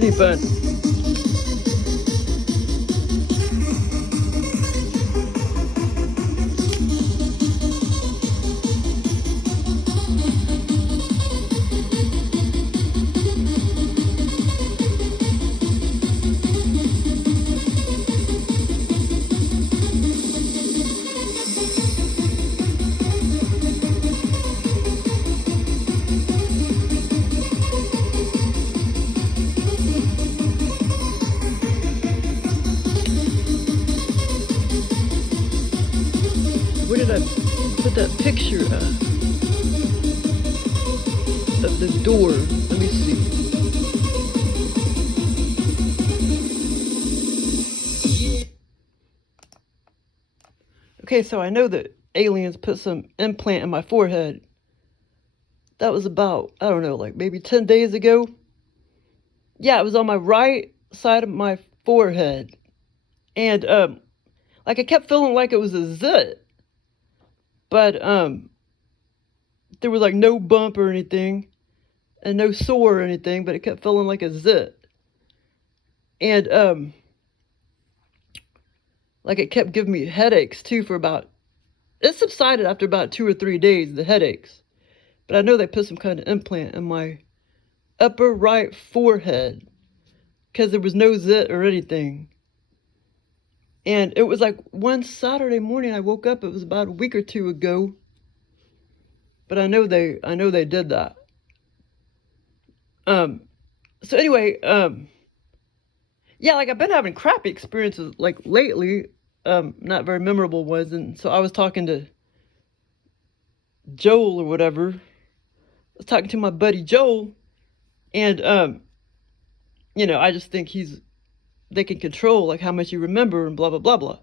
sleeping. Where did I put that picture of the door? Let me see. Okay, so I know that aliens put some implant in my forehead. That was about, I don't know, like maybe 10 days ago. Yeah, it was on my right side of my forehead. And like I kept feeling like it was a zit. But there was like no bump or anything and no sore or anything, but it kept feeling like a zit. And like it kept giving me headaches too for about, it subsided after about 2 or 3 days, the headaches. But I know they put some kind of implant in my upper right forehead because there was no zit or anything. And it was like one Saturday morning I woke up, it was about a week or two ago. But I know they did that. So anyway, yeah, like I've been having crappy experiences like lately, not very memorable ones. And so I was talking to Joel or whatever. I was talking to my buddy Joel, and you know, I just think they can control like how much you remember and blah blah blah blah.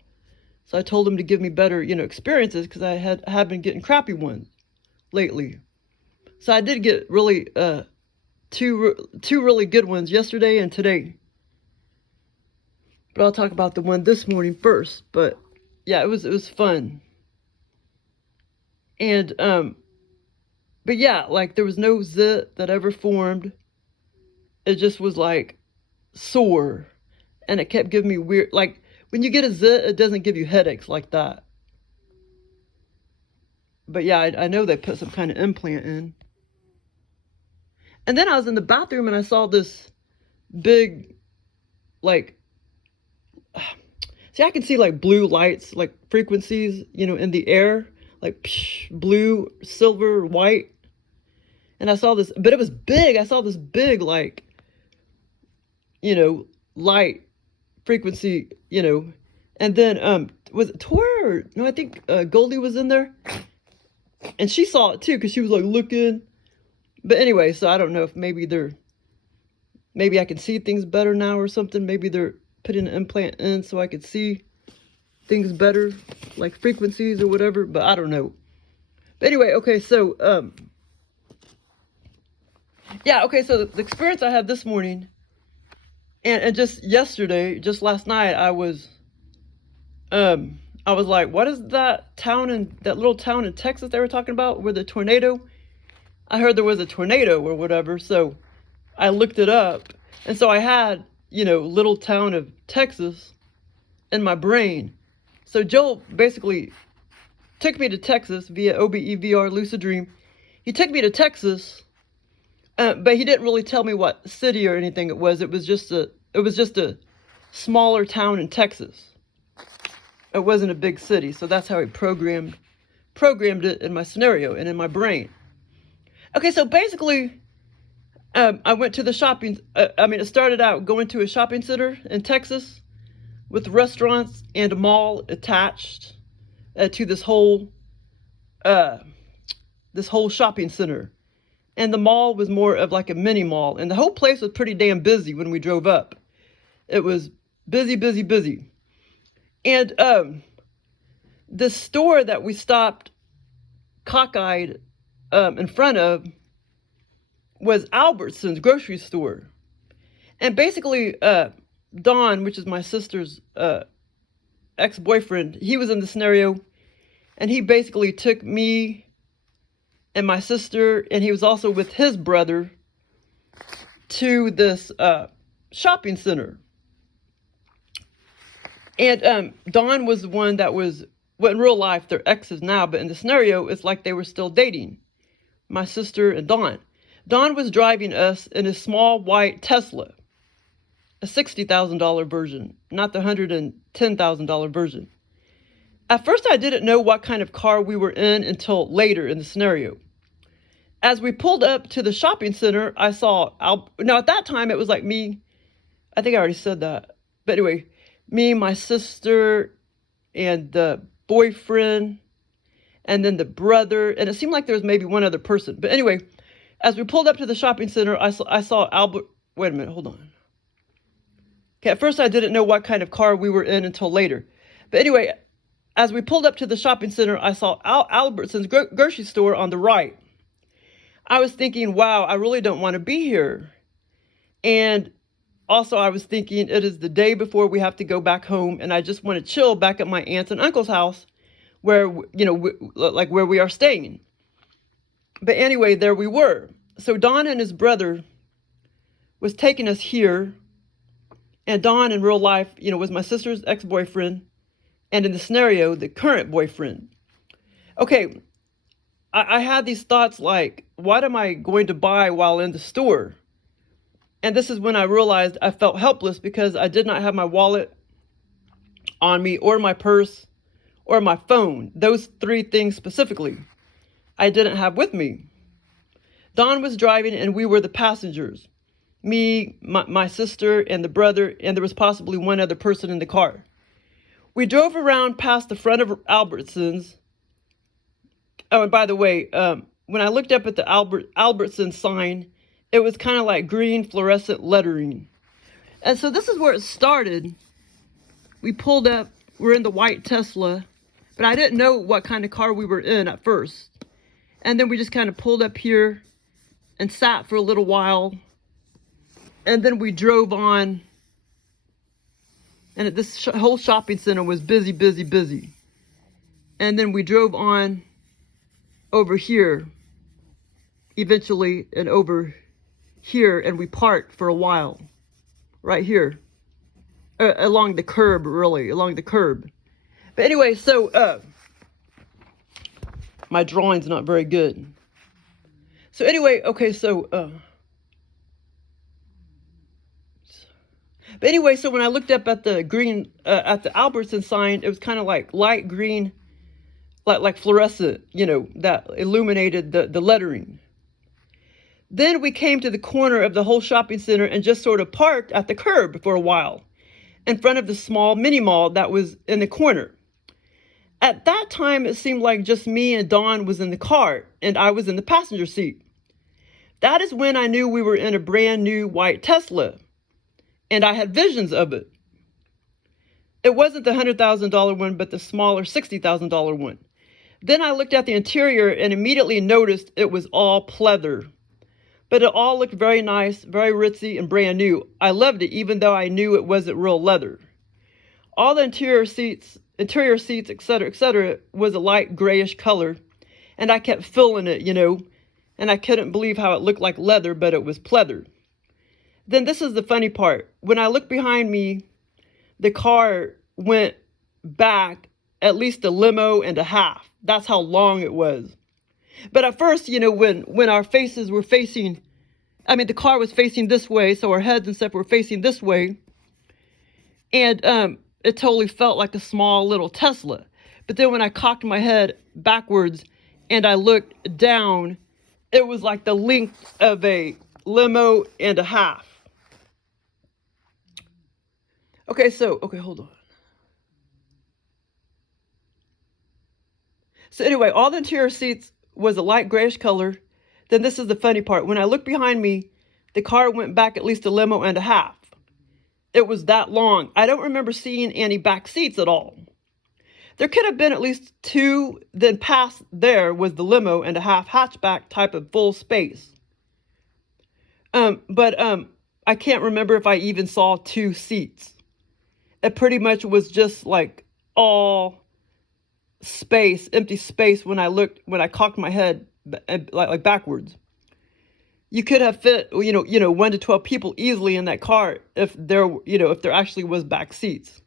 So I told him to give me better, you know, experiences because I had been getting crappy ones lately. So I did get really two really good ones yesterday and today. But I'll talk about the one this morning first. But yeah, it was fun. And but yeah, like there was no zit that ever formed. It just was like sore. And it kept giving me weird, like when you get a zit, it doesn't give you headaches like that. But yeah, I know they put some kind of implant in. And then I was in the bathroom and I saw this big, like, see, I can see like blue lights, like frequencies, you know, in the air, like psh, blue, silver, white. And I saw this, but it was big. I saw this big, like, you know, light frequency, you know. And then, was it Tora or, no, I think Goldie was in there. And she saw it too, because she was like looking. But anyway, so I don't know if maybe I can see things better now or something. Maybe they're putting an implant in so I could see things better, like frequencies or whatever, but I don't know. But anyway, okay, so, yeah, okay, so the experience I had this morning, and just yesterday, just last night, I was like, what is that little town in Texas they were talking about, where the tornado? I heard there was a tornado or whatever, so I looked it up, and so I had, you know, little town of Texas in my brain. So Joel basically took me to Texas via OBE VR Lucid Dream. He took me to Texas, but he didn't really tell me what city or anything it was. It was just a smaller town in Texas. It wasn't a big city, so that's how he programmed it in my scenario and in my brain. Okay, so basically, I went to the shopping. It started out going to a shopping center in Texas with restaurants and a mall attached to this whole shopping center. And the mall was more of like a mini mall, and the whole place was pretty damn busy when we drove up. It was busy, busy, busy. And the store that we stopped cockeyed in front of was Albertson's grocery store. And basically, Don, which is my sister's ex-boyfriend, he was in the scenario, and he basically took me and my sister, and he was also with his brother, to this shopping center. And Dawn was the one that was, well, in real life, they're exes now, but in the scenario, it's like they were still dating. My sister and Dawn. Dawn was driving us in a small white Tesla, a $60,000 version, not the $110,000 version. At first, I didn't know what kind of car we were in until later in the scenario. As we pulled up to the shopping center, I saw, now at that time, it was like me, I think I already said that. But anyway, me, my sister, and the boyfriend, and then the brother, and it seemed like there was maybe one other person. But anyway, as we pulled up to the shopping center, I saw Albert, wait a minute, hold on. Okay, at first I didn't know what kind of car we were in until later. But anyway, as we pulled up to the shopping center, I saw Albertson's grocery store on the right. I was thinking, wow, I really don't want to be here. And also I was thinking, it is the day before we have to go back home, and I just want to chill back at my aunt's and uncle's house where, you know, like where we are staying. But anyway, there we were. So Don and his brother was taking us here. And Don in real life, you know, was my sister's ex-boyfriend. And in the scenario, the current boyfriend. Okay, I had these thoughts like, what am I going to buy while in the store? And this is when I realized I felt helpless because I did not have my wallet on me, or my purse, or my phone. Those three things specifically, I didn't have with me. Don was driving and we were the passengers. Me, my sister, and the brother, and there was possibly one other person in the car. We drove around past the front of Albertsons. Oh, and by the way, when I looked up at the Albertson sign, it was kind of like green fluorescent lettering. And so this is where it started. We pulled up, we're in the white Tesla, but I didn't know what kind of car we were in at first. And then we just kind of pulled up here and sat for a little while. And then we drove on. And this whole shopping center was busy, busy, busy. And then we drove on over here, eventually, and over here, and we parked for a while, right here, along the curb, really, along the curb. But anyway, so, my drawing's not very good. So anyway, okay, so, but anyway, so when I looked up at the green, at the Albertson sign, it was kind of like light green, like fluorescent, you know, that illuminated the lettering. Then we came to the corner of the whole shopping center and just sort of parked at the curb for a while in front of the small mini mall that was in the corner. At that time, it seemed like just me and Dawn was in the car and I was in the passenger seat. That is when I knew we were in a brand new white Tesla, and I had visions of it. It wasn't the $100,000 one, but the smaller $60,000 one. Then I looked at the interior and immediately noticed it was all pleather. But it all looked very nice, very ritzy, and brand new. I loved it, even though I knew it wasn't real leather. All the interior seats, etc., was a light grayish color. And I kept feeling it, you know, and I couldn't believe how it looked like leather, but it was pleather. Then this is the funny part. When I looked behind me, the car went back at least a limo and a half. That's how long it was. But at first, you know, when our faces were facing, I mean, the car was facing this way, so our heads and stuff were facing this way. And it totally felt like a small little Tesla. But then when I cocked my head backwards and I looked down, it was like the length of a limo and a half. Okay, hold on. So anyway, all the interior seats was a light grayish color. Then this is the funny part. When I looked behind me, the car went back at least a limo and a half. It was that long. I don't remember seeing any back seats at all. There could have been at least two, then past there was the limo and a half hatchback type of full space. But I can't remember if I even saw two seats. It pretty much was just like all space, empty space when I cocked my head like backwards. You could have fit, 1 to 12 people easily in that car if if there actually was back seats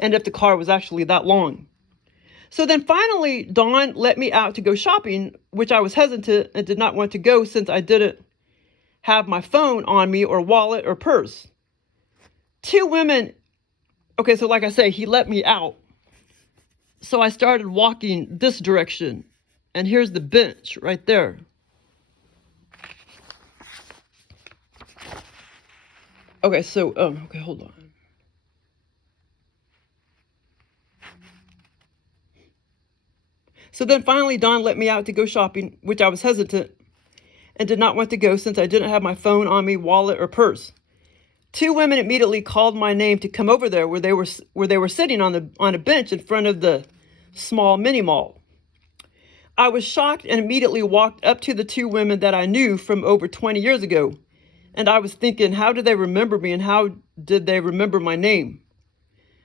and if the car was actually that long. So then finally, Dawn let me out to go shopping, which I was hesitant and did not want to go since I didn't have my phone on me or wallet or purse. Two women, okay, so like I say, he let me out. So I started walking this direction, and here's the bench right there. Okay, so, okay, hold on. So then finally, Dawn let me out to go shopping, which I was hesitant and did not want to go since I didn't have my phone on me, wallet, or purse. Two women immediately called my name to come over there where they were sitting on a bench in front of the small mini mall. I was shocked and immediately walked up to the two women that I knew from over 20 years ago. And I was thinking, how did they remember me and how did they remember my name?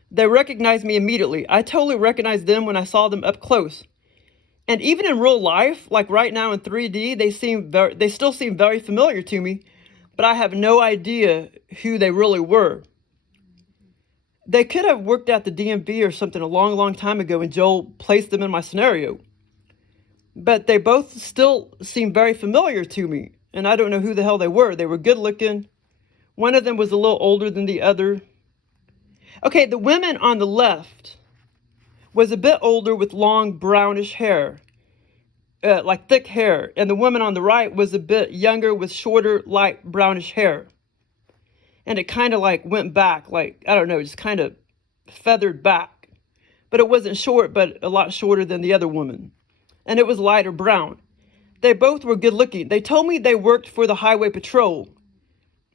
They recognized me immediately. I totally recognized them when I saw them up close. And even in real life, like right now in 3D, they still seem very familiar to me, but I have no idea who they really were. They could have worked at the DMV or something a long, long time ago, and Joel placed them in my scenario. But they both still seem very familiar to me, and I don't know who the hell they were. They were good looking. One of them was a little older than the other. Okay, the woman on the left was a bit older with long brownish hair, like thick hair. And the woman on the right was a bit younger with shorter, light brownish hair. And it kind of like went back, like, I don't know, just kind of feathered back. But it wasn't short, but a lot shorter than the other woman. And it was lighter brown. They both were good looking. They told me they worked for the highway patrol.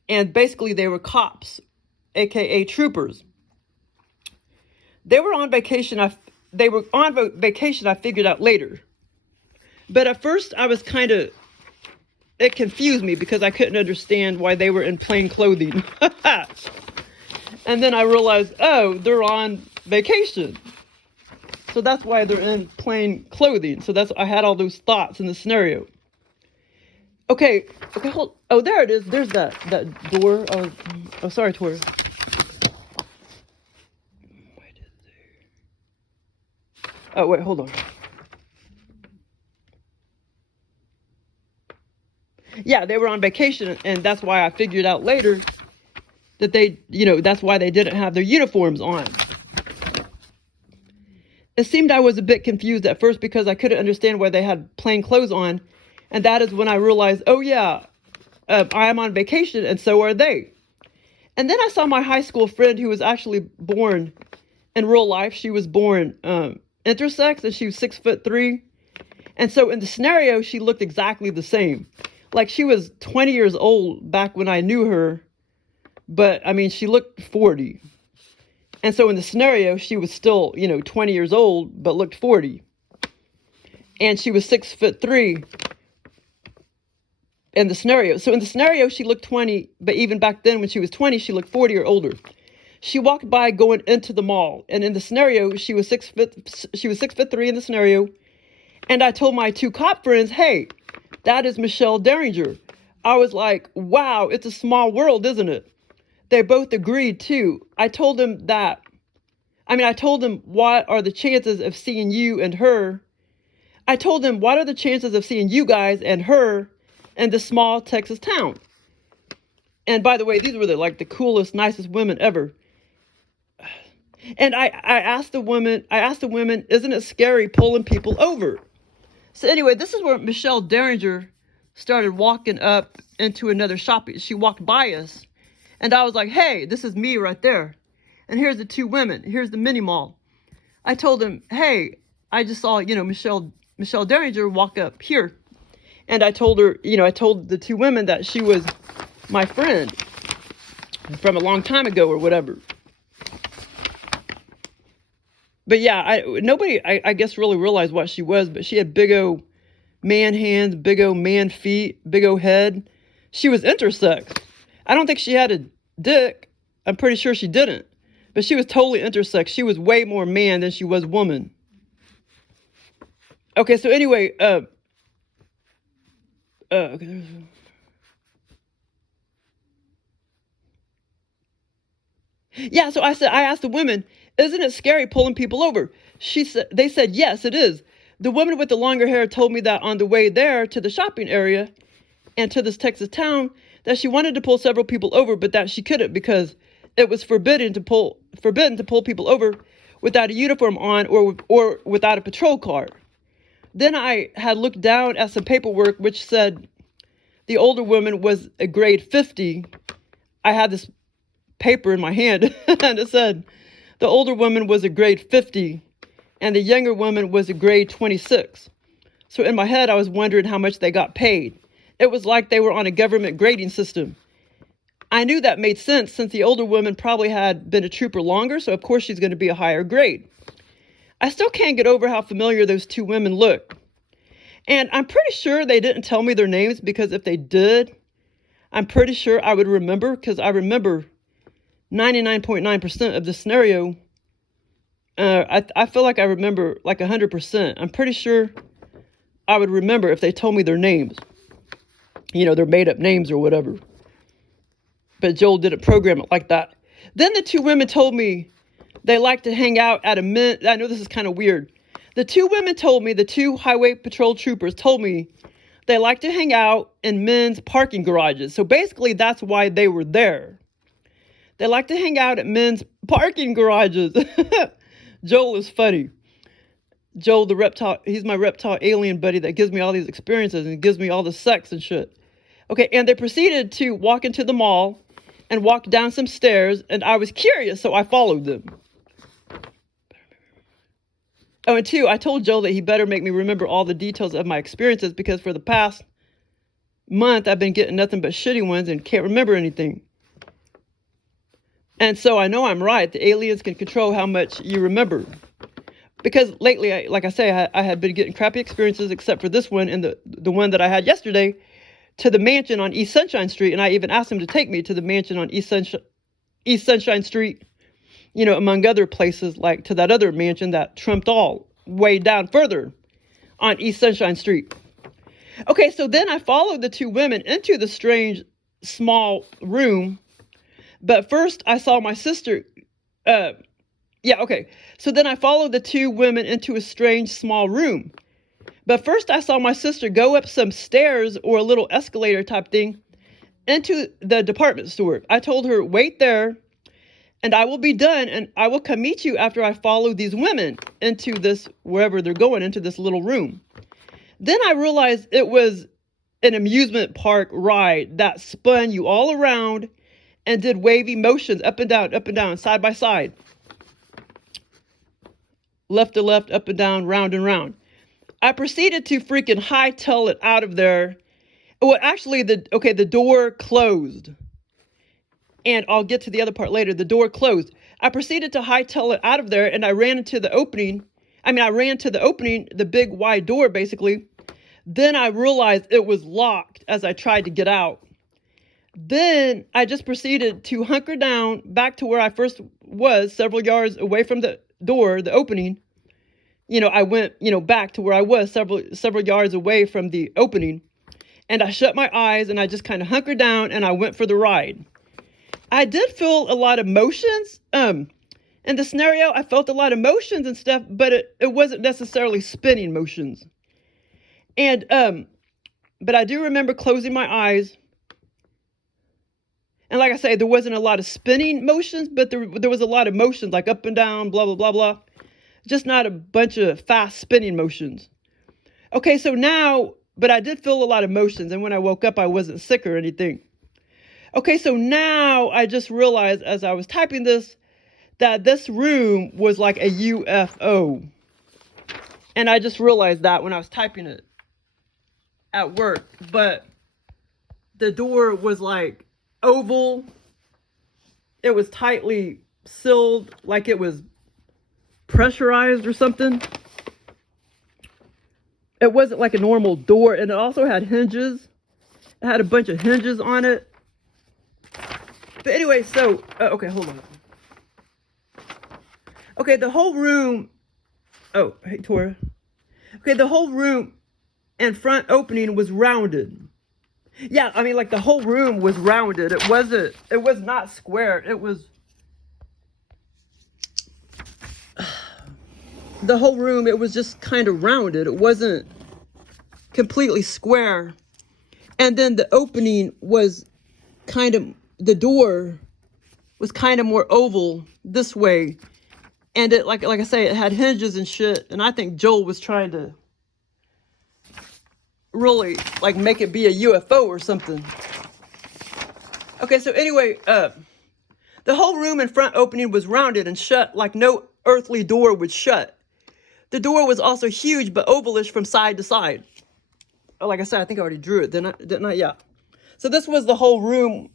And basically they were cops, aka troopers. They were on vacation. I figured out later. But at first I was it confused me because I couldn't understand why they were in plain clothing. And then I realized, oh, they're on vacation. So that's why they're in plain clothing. So I had all those thoughts in the scenario. Okay, hold. Oh, there it is. There's that door. Oh, sorry, Tori. Oh, wait, hold on. Yeah, they were on vacation, and that's why I figured out later that that's why they didn't have their uniforms on. It seemed I was a bit confused at first because I couldn't understand why they had plain clothes on, and that is when I realized, oh yeah, I am on vacation, and so are they. And then I saw my high school friend who was actually born in real life. She was born intersex, and she was 6'3". And so in the scenario, she looked exactly the same. Like she was 20 years old back when I knew her, but I mean, she looked 40. And so in the scenario, she was still, 20 years old, but looked 40. And she was 6'3" in the scenario. So in the scenario, she looked 20, but even back then when she was 20, she looked 40 or older. She walked by going into the mall, and in the scenario, she was 6'3" in the scenario. And I told my two cop friends, hey, that is Michelle Derringer. I was like, wow, it's a small world, isn't it? They both agreed too. I told them, what are the chances of seeing you and her? I told them, what are the chances of seeing you guys and her in this small Texas town? And by the way, these were the coolest, nicest women ever. And I asked the women, isn't it scary pulling people over? So anyway, this is where Michelle Derringer started walking up into another shop. She walked by us, and I was like, hey, this is me right there. And here's the two women. Here's the mini mall. I told them, hey, I just saw, Michelle Derringer walk up here. And I told her, I told the two women that she was my friend from a long time ago or whatever. But yeah, nobody, I guess, really realized what she was, but she had big old man hands, big old man feet, big old head. She was intersex. I don't think she had a dick. I'm pretty sure she didn't. But she was totally intersex. She was way more man than she was woman. Okay, so anyway, okay. Yeah, so I asked the women, isn't it scary pulling people over? They said, yes, it is. The woman with the longer hair told me that on the way there to the shopping area and to this Texas town, that she wanted to pull several people over, but that she couldn't because it was forbidden to pull people over without a uniform on or without a patrol car. Then I had looked down at some paperwork which said the older woman was a grade 50. I had this paper in my hand and it said the older woman was a grade 50 and the younger woman was a grade 26. So in my head, I was wondering how much they got paid. It was like they were on a government grading system. I knew that made sense since the older woman probably had been a trooper longer, so of course she's going to be a higher grade. I still can't get over how familiar those two women look. And I'm pretty sure they didn't tell me their names because if they did, I'm pretty sure I would remember because I remember 99.9% of the scenario. I feel like I remember like 100%. I'm pretty sure I would remember if they told me their names. You know, their made up names or whatever. But Joel didn't program it like that. Then the two women told me they like to hang out at a men. I know this is kind of weird. The two women told me, the two highway patrol troopers told me they like to hang out in men's parking garages. So basically that's why they were there. They like to hang out at men's parking garages. Joel is funny. Joel, the reptile, he's my reptile alien buddy that gives me all these experiences and gives me all the sex and shit. Okay, and they proceeded to walk into the mall and walk down some stairs, and I was curious, so I followed them. Oh, and two, I told Joel that he better make me remember all the details of my experiences because for the past month, I've been getting nothing but shitty ones and can't remember anything. And so I know I'm right. The aliens can control how much you remember. Because lately, like I say, I had been getting crappy experiences except for this one and the one that I had yesterday to the mansion on East Sunshine Street. And I even asked him to take me to the mansion on East Sunshine Street, you know, among other places, like to that other mansion that trumped all way down further on East Sunshine Street. Okay, so then I followed the two women into the strange small room. But first I saw my sister. So then I followed the two women into a strange small room. But first I saw my sister go up some stairs or a little escalator type thing into the department store. I told her, wait there and I will be done and I will come meet you after I follow these women into this, wherever they're going, into this little room. Then I realized it was an amusement park ride that spun you all around and did wavy motions up and down, side by side. Left to left, up and down, round and round. I proceeded to freaking hightail it out of there. Well, actually, the door closed. And I'll get to the other part later. The door closed. I proceeded to hightail it out of there and I ran to the opening, the big wide door basically. Then I realized it was locked as I tried to get out. Then I just proceeded to hunker down back to where I first was, several yards away from the door, the opening. You know, I went, back to where I was several yards away from the opening. And I shut my eyes and I just kind of hunkered down and I went for the ride. I did feel a lot of motions. In the scenario, I felt a lot of motions and stuff, but it wasn't necessarily spinning motions. And, but I do remember closing my eyes. And like I say, there wasn't a lot of spinning motions, but there was a lot of motions, like up and down, blah, blah, blah, blah. Just not a bunch of fast spinning motions. Okay, so now, but I did feel a lot of motions. And when I woke up, I wasn't sick or anything. Okay, so now I just realized as I was typing this, that this room was like a UFO. And I just realized that when I was typing it at work. But the door was like oval. It was tightly sealed, like it was pressurized or something. It wasn't like a normal door, and it also had hinges. It had a bunch of hinges on it. But anyway, so okay, hold on. Okay, the whole room. Oh, hey Tora. Okay, the whole room and front opening was rounded. Yeah, I mean, like the whole room was rounded. It was not square. It was the whole room, it was just kind of rounded. It wasn't completely square. And then the opening was kind of, the door was kind of more oval this way. And it, like I say, it had hinges and shit. And I think Joel was trying to really like make it be a UFO or something. Okay, so anyway, the whole room and front opening was rounded and shut like no earthly door would shut. The door was also huge but ovalish from side to side. Oh, like I said, I think I already drew it, didn't I? Yeah. So this was the whole room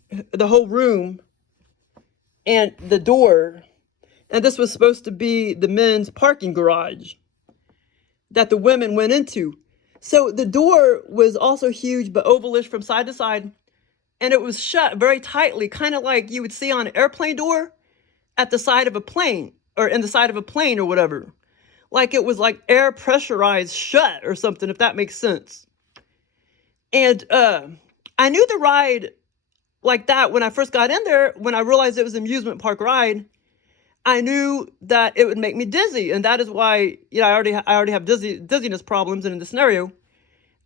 and the door. And this was supposed to be the men's parking garage that the women went into. So the door was also huge but ovalish from side to side. And it was shut very tightly, kind of like you would see on an airplane door at the side of a plane, or in the side of a plane or whatever. Like it was like air pressurized shut or something, if that makes sense. And I knew the ride like that when I first got in there. When I realized it was an amusement park ride, I knew that it would make me dizzy. And that is why, you know, I already have dizziness problems. And in the scenario,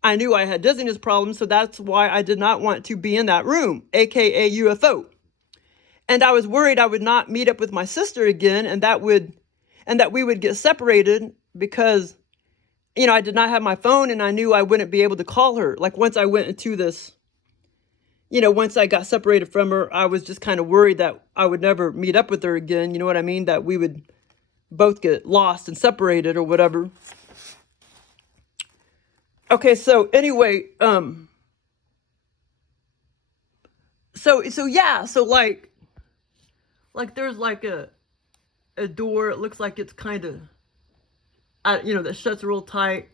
I knew I had dizziness problems, so that's why I did not want to be in that room, aka UFO. And I was worried I would not meet up with my sister again, and that we would get separated because, you know, I did not have my phone, and I knew I wouldn't be able to call her. Like once I went into this, you know, once I got separated from her, I was just kind of worried that I would never meet up with her again. You know what I mean? That we would both get lost and separated or whatever. Okay, so anyway, so yeah, so like there's like a door. It looks like it's kind of, you know, that shuts real tight.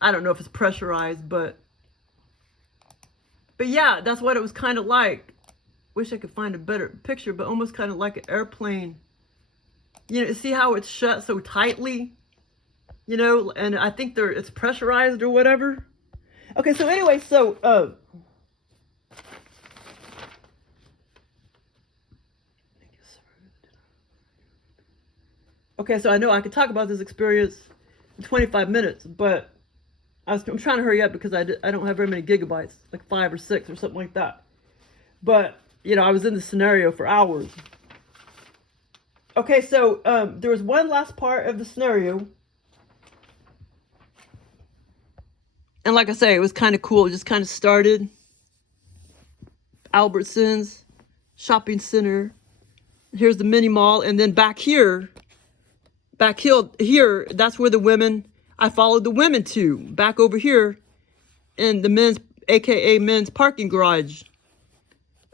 I don't know if it's pressurized, but yeah, that's what it was kind of like. Wish I could find a better picture, but almost kind of like an airplane. You know, see how it's shut so tightly? You know, and I think it's pressurized or whatever. Okay, so anyway, so okay, so I know I could talk about this experience in 25 minutes, but I'm trying to hurry up because I don't have very many gigabytes, like 5 or 6 or something like that. But, you know, I was in the scenario for hours. Okay, so there was one last part of the scenario. And like I say, it was kind of cool. It just kind of started. Albertsons, shopping center. Here's the mini mall. And then back here, that's where the women, I followed the women to. Back over here in the men's, aka men's parking garage,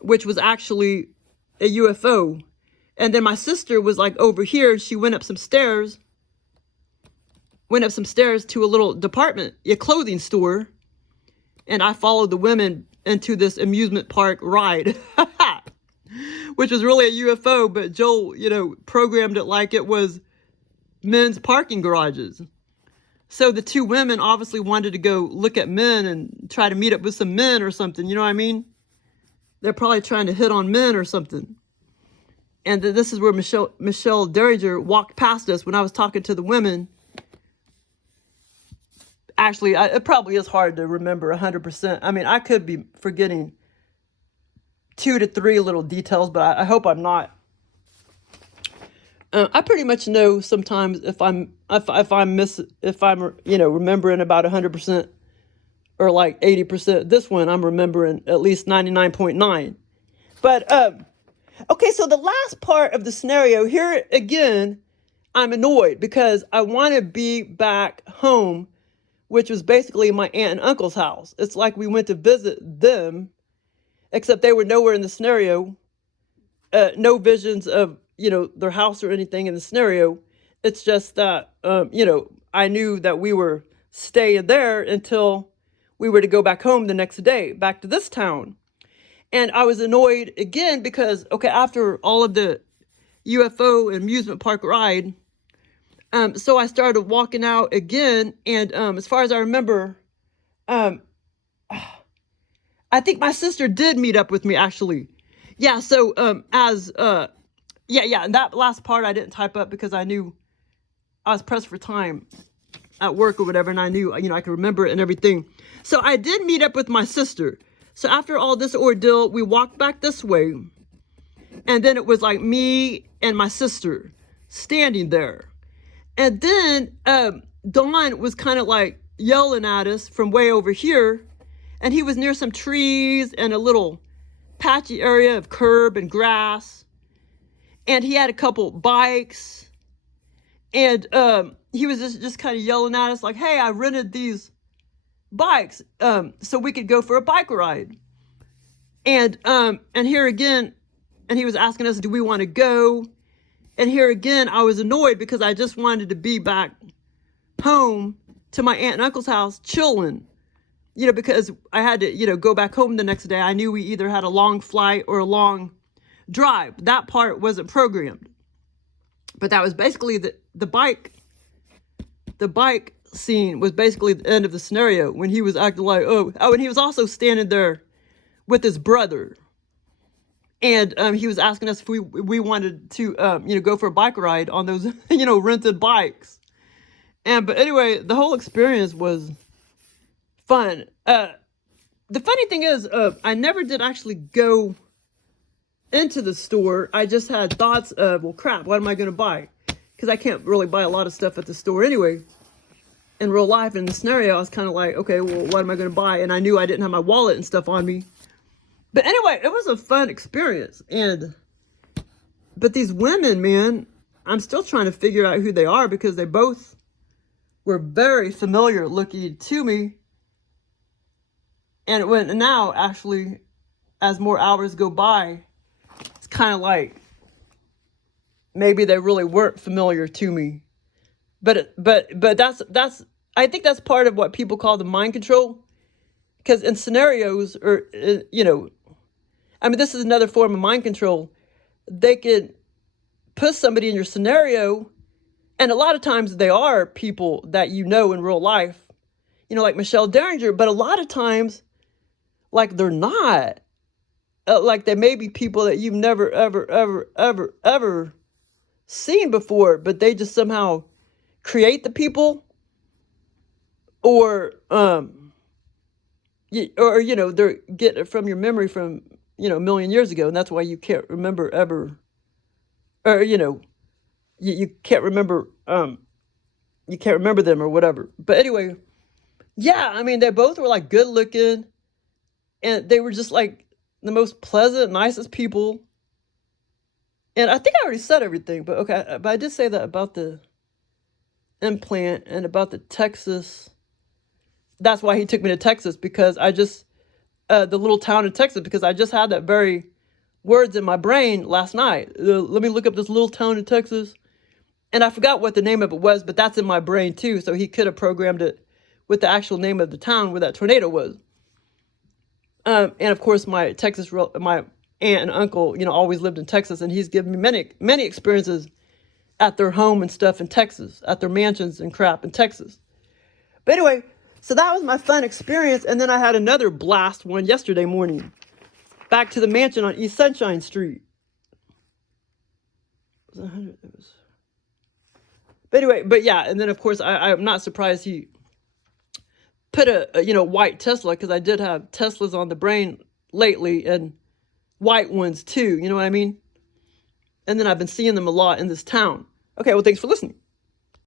which was actually a UFO. And then my sister was like over here. She went up some stairs to a little department, a clothing store. And I followed the women into this amusement park ride, which was really a UFO, but Joel, you know, programmed it like it was men's parking garages. So the two women obviously wanted to go look at men and try to meet up with some men or something. You know what I mean? They're probably trying to hit on men or something. And this is where Michelle Derringer walked past us when I was talking to the women. Actually, it probably is hard to remember 100%. I mean, I could be forgetting 2 to 3 little details, but I hope I'm not. I pretty much know sometimes if I'm you know, remembering about 100% or like 80%. This one I'm remembering at least 99.9. But okay, so the last part of the scenario here again, I'm annoyed because I want to be back home, which was basically my aunt and uncle's house. It's like we went to visit them, except they were nowhere in the scenario. No visions of, you know, their house or anything in the scenario. It's just that, you know, I knew that we were staying there until we were to go back home the next day, back to this town. And I was annoyed again because, okay, after all of the UFO amusement park ride, so I started walking out again, and as far as I remember, I think my sister did meet up with me, actually. Yeah, so yeah, and that last part I didn't type up because I knew I was pressed for time at work or whatever, and I knew, I could remember it and everything. So I did meet up with my sister. So after all this ordeal, we walked back this way, and then it was like me and my sister standing there. And then Don was kind of like yelling at us from way over here, and he was near some trees and a little patchy area of curb and grass, and he had a couple bikes, and he was just kind of yelling at us like, hey, I rented these bikes so we could go for a bike ride. And here again, and he was asking us, do we want to go? And here again, I was annoyed because I just wanted to be back home to my aunt and uncle's house chilling, because I had to, go back home the next day. I knew we either had a long flight or a long drive. That part wasn't programmed. But that was basically the bike scene was basically the end of the scenario, when he was acting like, and he was also standing there with his brother. And he was asking us if we wanted to, go for a bike ride on those, rented bikes. But anyway, the whole experience was fun. The funny thing is, I never did actually go into the store. I just had thoughts of, well, crap, what am I going to buy? Because I can't really buy a lot of stuff at the store anyway. In real life, in the scenario, I was kind of like, okay, well, what am I going to buy? And I knew I didn't have my wallet and stuff on me. But anyway, it was a fun experience. But these women, man, I'm still trying to figure out who they are, because they both were very familiar looking to me. And now, actually, as more hours go by, it's kind of like maybe they really weren't familiar to me. But that's I think that's part of what people call the mind control. Because in scenarios, or this is another form of mind control. They could put somebody in your scenario, and a lot of times they are people that in real life, like Michelle Derringer. But a lot of times, like, they're not. Like, they may be people that you've never, ever, ever, ever, ever seen before, but they just somehow create the people, or they're get it from your memory from, a million years ago, and that's why you can't remember ever, or, you can't remember, you can't remember them or whatever. But anyway, yeah, they both were like good looking, and they were just like the most pleasant, nicest people. And I think I already said everything, but okay, but I did say that about the implant and about the Texas. That's why he took me to Texas, because I just, the little town in Texas, because I just had that very words in my brain last night. Let me look up this little town in Texas. And I forgot what the name of it was, but that's in my brain too. So he could have programmed it with the actual name of the town where that tornado was. And of course, my aunt and uncle, always lived in Texas, and he's given me many experiences at their home and stuff in Texas, at their mansions and crap in Texas. But anyway, so that was my fun experience. And then I had another blast one yesterday morning, back to the mansion on East Sunshine Street. But anyway, but yeah, and then of course I'm not surprised he put a white Tesla, because I did have Teslas on the brain lately, and white ones too, you know what I mean? And then I've been seeing them a lot in this town. Okay, well, thanks for listening.